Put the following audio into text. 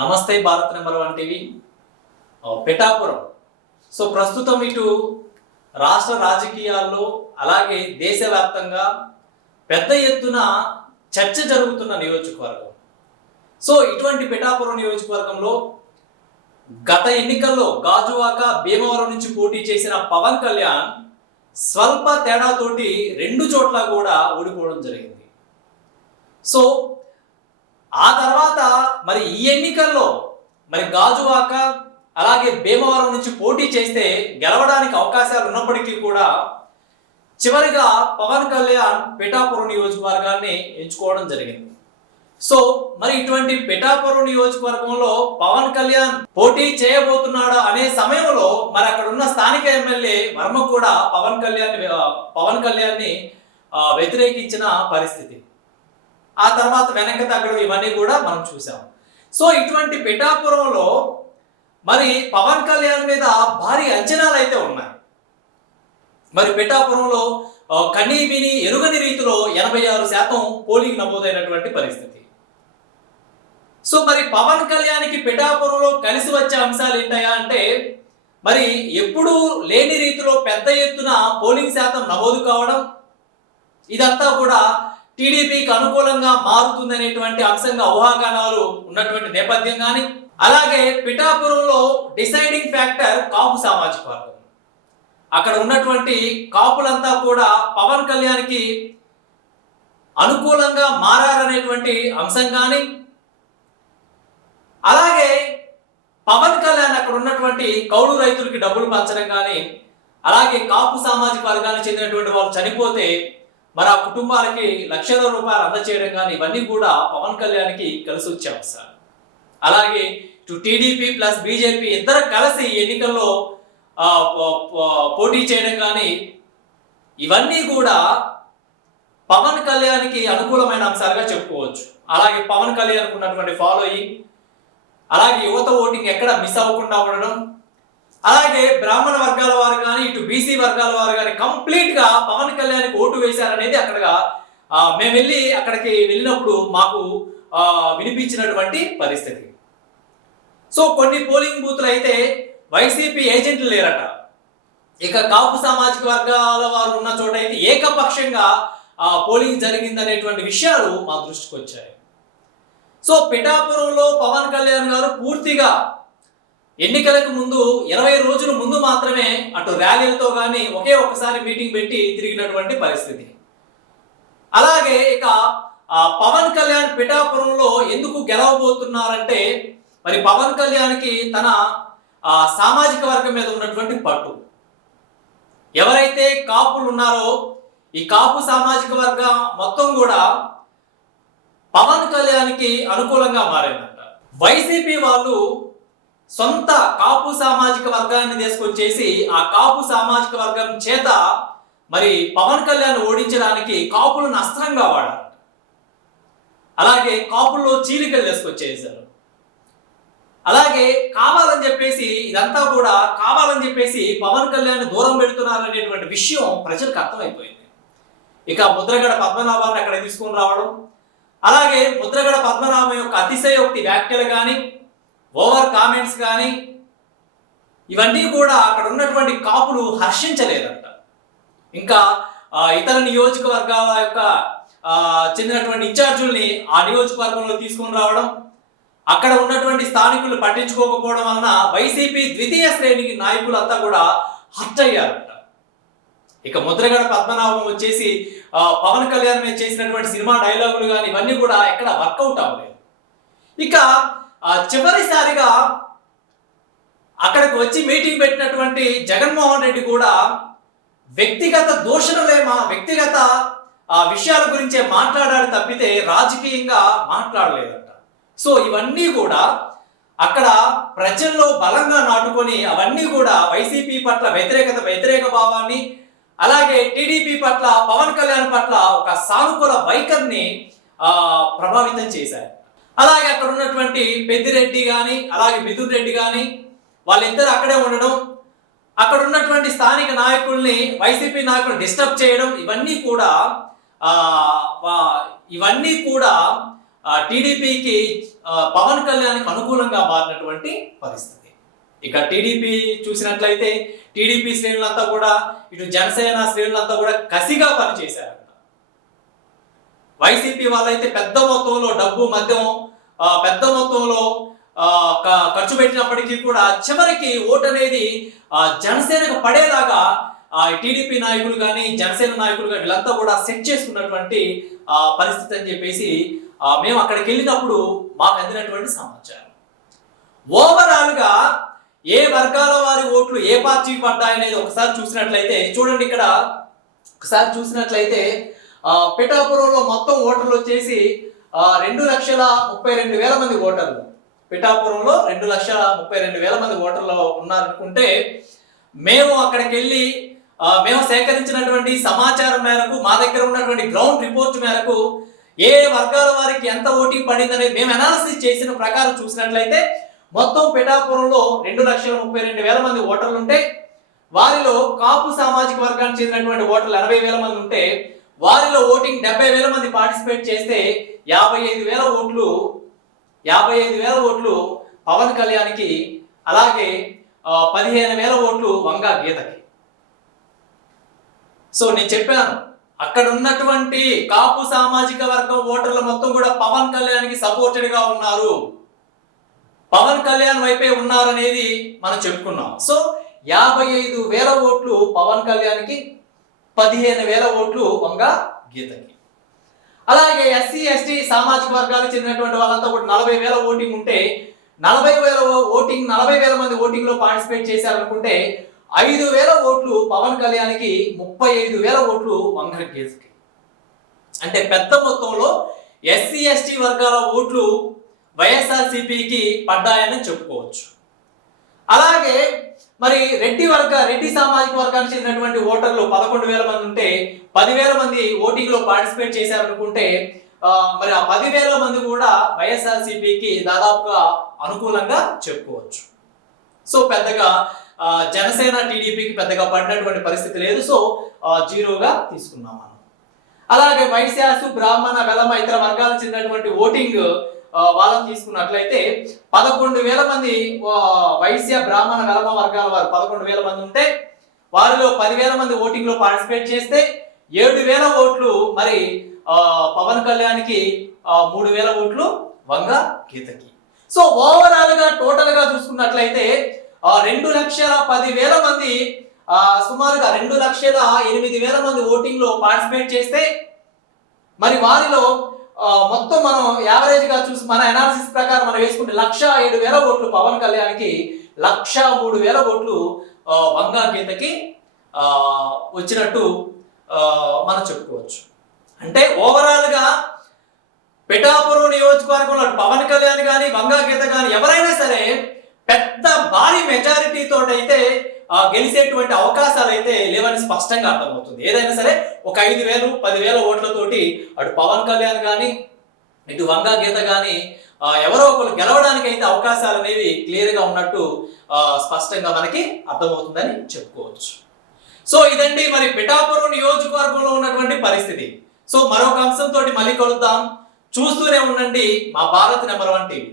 నమస్తే Bharat number 1 TV Pithapuram. So ప్రస్తుతం ఇటు రాష్ట్ర రాజకీయాల్లో అలాగే దేశవ్యాప్తంగా పెద్ద ఎత్తున చర్చ జరుగుతున్న నియోజకవర్గం. సో ఇటువంటి పిఠాపురం నియోజకవర్గంలో గత ఎన్నికల్లో గాజువాక భీమవరం నుంచి పోటీ చేసిన పవన్ కళ్యాణ్ స్వల్ప తేడాతోటి 2 చోట్ల కూడా ఓడిపోవడం జరిగింది. సో ఆ తర్వాత మరి ఈ ఎన్నికల్లో మరి గాజువాక అలాగే భీమవరం నుంచి పోటీ చేస్తే గెలవడానికి అవకాశాలు ఉన్నప్పటికీ కూడా చివరిగా పవన్ కళ్యాణ్ పిఠాపురం నియోజకవర్గాన్ని ఎంచుకోవడం జరిగింది. సో మరి ఇటువంటి పిఠాపురం నియోజకవర్గంలో పవన్ కళ్యాణ్ పోటీ చేయబోతున్నాడా అనే సమయంలో మరి అక్కడ ఉన్న స్థానిక ఎమ్మెల్యే వర్మ కూడా పవన్ కళ్యాణ్ని వ్యతిరేకించిన పరిస్థితి. ఆ తర్వాత వెనక్కి తగ్గడం ఇవన్నీ కూడా మనం చూసాం. సో ఇటువంటి పిఠాపురంలో మరి పవన్ కళ్యాణ్ మీద భారీ అంచనాలు అయితే ఉన్నాయి. మరి పిఠాపురంలో కనీ విని ఎరుగని రీతిలో 86% పోలింగ్ నమోదైనటువంటి పరిస్థితి. సో మరి పవన్ కళ్యాణ్కి పిఠాపురంలో కలిసి వచ్చే అంశాలు ఏంటయా అంటే మరి ఎప్పుడూ లేని రీతిలో పెద్ద ఎత్తున పోలింగ్ శాతం నమోదు కావడం, ఇదంతా కూడా టీడీపీకి అనుకూలంగా మారుతుందనేటువంటి అంశంగా ఊహాగానాలు ఉన్నటువంటి నేపథ్యం కానీ, అలాగే పిఠాపురంలో డిసైడింగ్ ఫ్యాక్టర్ కాపు సామాజిక వర్గం. అక్కడ ఉన్నటువంటి కాపులంతా కూడా పవన్ కళ్యాణ్కి అనుకూలంగా మారారనేటువంటి అంశం కానీ, అలాగే పవన్ కళ్యాణ్ అక్కడ ఉన్నటువంటి కౌలు రైతులకి డబ్బులు పంచడం కానీ, అలాగే కాపు సామాజిక వర్గానికి చెందినటువంటి వాళ్ళు చనిపోతే మరి ఆ కుటుంబాలకి లక్షల రూపాయలు అందచేయడం కానీ, ఇవన్నీ కూడా పవన్ కళ్యాణ్కి కలిసి వచ్చే అంశాలు. అలాగే టీడీపీ ప్లస్ బీజేపీ ఇద్దరు కలిసి ఎన్నికల్లో పోటీ చేయడం కానీ, ఇవన్నీ కూడా పవన్ కళ్యాణ్కి అనుకూలమైన అంశాలుగా చెప్పుకోవచ్చు. అలాగే పవన్ కళ్యాణ్కి ఉన్నటువంటి ఫాలోయింగ్, అలాగే యువత ఓటింగ్ ఎక్కడ మిస్ అవ్వకుండా ఉండడం, అలాగే బ్రాహ్మణ వర్గాల వారు కానీ ఇటు బీసీ వర్గాల వారు కానీ కంప్లీట్గా పవన్ కళ్యాణ్కి ఓటు వేశారనేది అక్కడగా మేము అక్కడికి వెళ్ళినప్పుడు మాకు వినిపించినటువంటి పరిస్థితి. సో కొన్ని పోలింగ్ బూత్లు అయితే వైసీపీ ఏజెంట్లు లేరట. ఇక కాపు సామాజిక వర్గాల వారు ఉన్న చోట అయితే ఏకపక్షంగా పోలింగ్ జరిగిందనేటువంటి విషయాలు మా దృష్టికి వచ్చాయి. సో పిఠాపురంలో పవన్ కళ్యాణ్ గారు పూర్తిగా ఎన్నికలకు ముందు 20 రోజుల ముందు మాత్రమే అటు ర్యాలీలతో కానీ ఒకే ఒక్కసారి మీటింగ్ పెట్టి తిరిగినటువంటి పరిస్థితి. అలాగే ఇక పవన్ కళ్యాణ్ పిఠాపురంలో ఎందుకు గెలవబోతున్నారంటే మరి పవన్ కళ్యాణ్కి తన సామాజిక వర్గం మీద ఉన్నటువంటి పట్టు. ఎవరైతే కాపులు ఉన్నారో ఈ కాపు సామాజిక వర్గం మొత్తం కూడా పవన్ కళ్యాణ్కి అనుకూలంగా మారిందంట. వైసీపీ వాళ్ళు సొంత కాపు సామాజిక వర్గాన్ని తీసుకొచ్చేసి ఆ కాపు సామాజిక వర్గం చేత మరి పవన్ కళ్యాణ్ ఓడించడానికి కాపులను అస్త్రంగా వాడారు. అలాగే కాపుల్లో చీలికలు తీసుకొచ్చేసారు. అలాగే కావాలని చెప్పేసి పవన్ కళ్యాణ్ దూరం పెడుతున్నారు అనేటువంటి విషయం ప్రజలకు అర్థమైపోయింది. ఇక ముద్రగడ పద్మనాభాన్ని అక్కడ తీసుకుని రావడం, అలాగే ముద్రగడ పద్మనాభం యొక్క అతిశయోక్తి వ్యాఖ్యలు కానీ ఓవర్ కామెంట్స్ కానీ ఇవన్నీ కూడా అక్కడ ఉన్నటువంటి కాపులు హర్షించలేదంట. ఇంకా ఇతర నియోజకవర్గాల యొక్క చెందినటువంటి ఇన్ఛార్జుల్ని ఆ నియోజకవర్గంలో తీసుకుని రావడం, అక్కడ ఉన్నటువంటి స్థానికులు పట్టించుకోకపోవడం వలన వైసీపీ ద్వితీయ శ్రేణికి నాయకులంతా కూడా హర్ట్ అయ్యారంట. ఇక ముద్రగడ పద్మనాభం వచ్చేసి పవన్ కళ్యాణ్ మీద చేసినటువంటి సినిమా డైలాగులు కానీ ఇవన్నీ కూడా ఎక్కడ వర్కౌట్ అవ్వలేదు. ఇక చివరిసారిగా అక్కడికి వచ్చి మీటింగ్ పెట్టినటువంటి జగన్మోహన్ రెడ్డి కూడా వ్యక్తిగత వ్యక్తిగత విషయాల గురించే మాట్లాడాడు తప్పితే రాజకీయంగా మాట్లాడలేదంట. సో ఇవన్నీ కూడా అక్కడ ప్రజల్లో బలంగా నాటుకొని అవన్నీ కూడా వైసీపీ పట్ల వ్యతిరేక భావాన్ని, అలాగే టీడీపీ పట్ల పవన్ కళ్యాణ్ పట్ల ఒక సానుకూల వైఖరిని ప్రభావితం చేశారు. అలాగే అక్కడ ఉన్నటువంటి పెద్దిరెడ్డి కానీ అలాగే మిథున్ రెడ్డి కానీ వాళ్ళిద్దరు అక్కడే ఉండడం, అక్కడ ఉన్నటువంటి స్థానిక నాయకుల్ని వైసీపీ నాయకులు డిస్టర్బ్ చేయడం, ఇవన్నీ కూడా టీడీపీకి పవన్ కళ్యాణ్కి అనుకూలంగా మారినటువంటి పరిస్థితి. ఇక టీడీపీ చూసినట్లయితే టీడీపీ శ్రేణులంతా కూడా, ఇటు జనసేన శ్రేణులంతా కూడా కసిగా పనిచేశారంట. వైసీపీ వాళ్ళైతే పెద్ద మొత్తంలో డబ్బు, మద్యం పెద్ద మొత్తంలో ఖర్చు పెట్టినప్పటికీ కూడా చివరికి ఓటు అనేది జనసేనకు పడేలాగా టీడీపీ నాయకులు కానీ జనసేన నాయకులు కానీ వీళ్ళంతా కూడా సెట్ చేసుకున్నటువంటి పరిస్థితి అని చెప్పేసి మేము అక్కడికి వెళ్ళినప్పుడు మాకు అందినటువంటి సమాచారం. ఓవరాల్గా ఏ వర్గాల వారి ఓట్లు ఏ పార్టీకి పడ్డాయనేది ఒకసారి చూసినట్లయితే చూడండి. ఇక్కడ ఒకసారి చూసినట్లయితే పిఠాపురంలో మొత్తం ఓటర్లు వచ్చేసి 2,32,000 మంది ఓటర్లు. పిఠాపురంలో 2,32,000 మంది ఓటర్లు ఉన్నారనుకుంటే, మేము అక్కడికి వెళ్ళి మేము సేకరించినటువంటి సమాచారం మేరకు, మా దగ్గర ఉన్నటువంటి గ్రౌండ్ రిపోర్ట్ మేరకు ఏ వర్గాల వారికి ఎంత ఓటింగ్ పడిందనేది మేము అనాలిసిస్ చేసిన ప్రకారం చూసినట్లయితే మొత్తం పిఠాపురంలో 2,32,000 మంది ఓటర్లు ఉంటే, వారిలో కాపు సామాజిక వర్గానికి చెందినటువంటి ఓటర్లు 80,000 మంది ఉంటే, వారిలో ఓటింగ్ 70,000 మంది పార్టిసిపేట్ చేస్తే 55,000 ఓట్లు పవన్ కళ్యాణ్కి, అలాగే 15,000 ఓట్లు వంగా గీతకి. సో నేను చెప్పాను, అక్కడ ఉన్నటువంటి కాపు సామాజిక వర్గం ఓటర్లు మొత్తం కూడా పవన్ కళ్యాణ్కి సపోర్టెడ్ గా ఉన్నారు, పవన్ కళ్యాణ్ వైపే ఉన్నారు అనేది మనం చెప్పుకున్నాం. సో 55,000 ఓట్లు పవన్ కళ్యాణ్కి, 15,000 ఓట్లు వంగా గీతకి. అలాగే ఎస్సీ ఎస్టీ సామాజిక వర్గాలకు చెందినటువంటి వాళ్ళంతా కూడా 40,000 ఓటింగ్ ఉంటే, 40,000 మంది ఓటింగ్ లో పార్టిసిపేట్ చేశారనుకుంటే 5,000 ఓట్లు పవన్ కళ్యాణ్కి, 35,000 ఓట్లు వంగా గీతకి. అంటే పెద్ద మొత్తంలో ఎస్సీ ఎస్టీ వర్గాల ఓట్లు వైఎస్ఆర్సీపీకి పడ్డాయని చెప్పుకోవచ్చు. అలాగే మరి రెడ్డి సామాజిక వర్గానికి చెందినటువంటి ఓటర్లు 11,000 మంది ఉంటే 10,000 మంది ఓటింగ్ లో పార్టిసిపేట్ చేశారనుకుంటే, మరి ఆ 10,000 మంది కూడా వైఎస్ఆర్సీపీకి దాదాపుగా అనుకూలంగా చెప్పుకోవచ్చు. సో పెద్దగా జనసేన టీడీపీకి పెద్దగా పడినటువంటి పరిస్థితి లేదు. సో జీరోగా తీసుకున్నాం మనం. అలాగే వైశ్యాసు బ్రాహ్మణ వెలమ ఇతర వర్గాలకు చెందినటువంటి ఓటింగ్ వాళ్ళని తీసుకున్నట్లయితే 11,000 మంది వైశ్య బ్రాహ్మణ వెలమ వర్గాల వారు 11,000 మంది ఉంటే, వారిలో 10,000 మంది ఓటింగ్ లో పార్టిసిపేట్ చేస్తే 7,000 ఓట్లు మరి పవన్ కళ్యాణ్కి, 3,000 ఓట్లు వంగా గీతకి. సో ఓవరాల్ గా టోటల్ గా చూసుకున్నట్లయితే 2,10,000 మంది, సుమారుగా 2,08,000 మంది ఓటింగ్ లో పార్టిసిపేట్ చేస్తే, మరి వారిలో మొత్తం మనం యావరేజ్ గా చూసి మన అనాలిసిస్ ప్రకారం మనం వేసుకుంటే 1,07,000 ఓట్లు పవన్ కళ్యాణ్కి, 1,03,000 ఓట్లు వంగా గీతకి వచ్చినట్టు మనం చెప్పుకోవచ్చు. అంటే ఓవరాల్ గా పిఠాపురం నియోజకవర్గంలో పవన్ కళ్యాణ్ కానీ వంగా గీత కానీ ఎవరైనా సరే పెద్ద భారీ మెజారిటీ తోటైతే గెలిచేటువంటి అవకాశాలు అయితే లేవని స్పష్టంగా అర్థమవుతుంది. ఏదైనా సరే ఒక 5,000, 10,000 ఓట్లతోటి అటు పవన్ కళ్యాణ్ కానీ ఇటు వంగా గీత కానీ ఎవరో ఒకరు గెలవడానికి అయితే అవకాశాలు అనేవి క్లియర్ గా ఉన్నట్టు స్పష్టంగా మనకి అర్థమవుతుందని చెప్పుకోవచ్చు. సో ఇదండి మరి పిఠాపురం నియోజకవర్గంలో ఉన్నటువంటి పరిస్థితి. సో మరొక అంశంతో మళ్ళీ కలుద్దాం. చూస్తూనే ఉండండి మా భారత్ నెంబర్ 1 టీవీ.